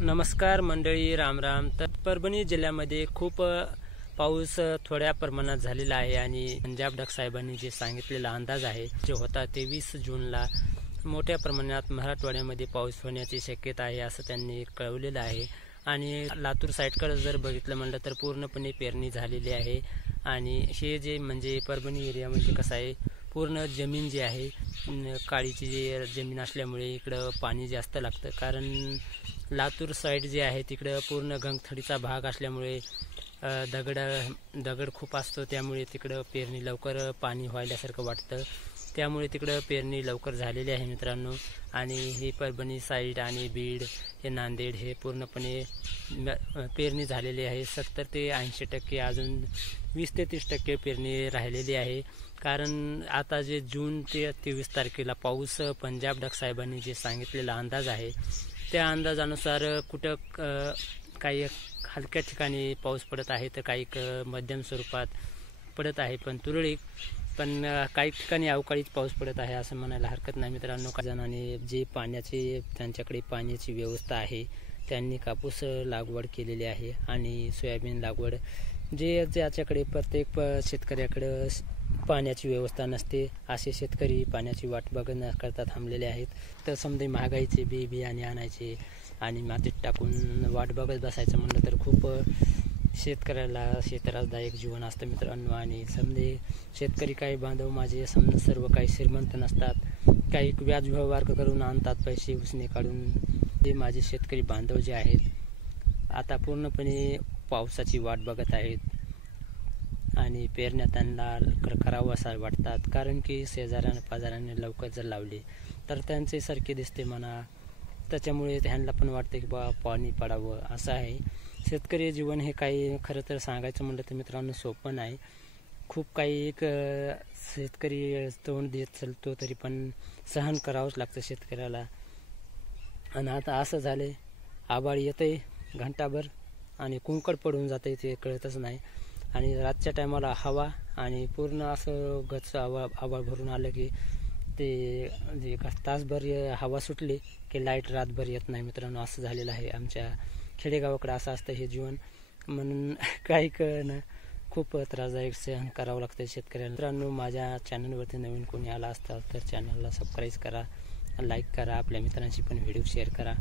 नमस्कार मंडळी, राम राम. तर परभणी जिल्ह्यामध्ये खूप पाऊस थोड्या प्रमाणात झालेला आहे आणि पंजाब डक साहेबांनी जे सांगितलेला अंदाज आहे जो होता 23 जूनला मोठ्या प्रमाणात मराठवाड्यामध्ये पाऊस होण्याची शक्यता आहे असं त्यांनी कळवलेलं आहे. आणि लातूर साईडकडे जर बघितलं म्हणलं तर पूर्णपणे पेरणी झालेली आहे. आणि हे जे म्हणजे परभणी एरिया म्हणजे कसं आहे, पूर्ण जमीन जी आहे काळीची जी जमीन असल्यामुळे इकडं पाणी जास्त लागतं. कारण लातूर साईड जे आहे तिकडं पूर्ण गंगथडीचा भाग असल्यामुळे दगड खूप असतो, त्यामुळे तिकडं पेरणी लवकर पाणी व्हायल्यासारखं वाटतं. त्यामुळे तिकडं पेरणी लवकर झालेली आहे मित्रांनो. आणि ही परभणी साईड आणि बीड हे नांदेड हे पूर्णपणे पेरणी झालेली आहे. 70 ते 80% अजून 20 ते 30% पेरणी राहिलेली आहे. कारण आता जे जून ते 23 तारखेला पाऊस पंजाब डक साहेबांनी जे सांगितलेला अंदाज आहे त्या अंदाजानुसार कुठं काही हलक्या ठिकाणी पाऊस पडत आहे तर काही मध्यम स्वरूपात पडत आहे, पण तुरळक. पण काही ठिकाणी अवकाळीच पाऊस पडत आहे असं म्हणायला हरकत नाही मित्रांनो. काही जणांनी जे त्यांच्याकडे पाण्याची व्यवस्था आहे त्यांनी कापूस लागवड केलेली आहे आणि सोयाबीन लागवड. ज्याच्याकडे प्रत्येक शेतकऱ्याकडं पाण्याची व्यवस्था नसते असे शेतकरी पाण्याची वाट बघण्याकरता थांबलेले आहेत. तर समजा महागाईचे बियाणे आणायचे आणि मातीत टाकून वाट बघत बसायचं म्हणलं तर खूप शेतकऱ्याला त्रासदायक जीवन असतं मित्रांनो. आणि समजे शेतकरी काही बांधव माझे सर्व काही श्रीमंत नसतात, काही व्याज व्यवहार करून आणतात पैसे उसने काढून. ते माझे शेतकरी बांधव जे आहेत आता पूर्णपणे पावसाची वाट बघत आहेत आणि पेरण्या त्यांना करावं असं वाटतात. कारण की पाजाराने लवकर जर लावले तर त्यांचे सारखे दिसते म्हणा, त्याच्यामुळे त्यांना पण वाटते की बा पाणी पडावं असं आहे. शेतकरी जीवन हे काही खरं तर सांगायचं म्हटलं तर मित्रांनो सोपं नाही. खूप काही एक शेतकरी तोंड देत चालतो तरी पण सहन करावंच लागतं शेतकऱ्याला. आणि आता असं झालं आभाळ येतंय घंटाभर आणि कुंकड पडून जाते ते कळतच नाही. आणि रातच्या टायमाला हवा आणि पूर्ण असं गच्च आभाळ भरून आलं की ते तासभर हवा सुटली की लाईट रातभर येत नाही मित्रांनो. असं झालेलं आहे आमच्या खेडेगावाकडे. असं असतं हे जीवन. म्हणून काही कळणं खूप त्रासदायक सहन करावं लागतं शेतकऱ्यांना. मित्रांनो, माझ्या चॅनलवरती नवीन कोणी आला असता तर चॅनलला सबस्क्राईब करा, लाईक करा, आपल्या मित्रांशी पण व्हिडिओ शेअर करा.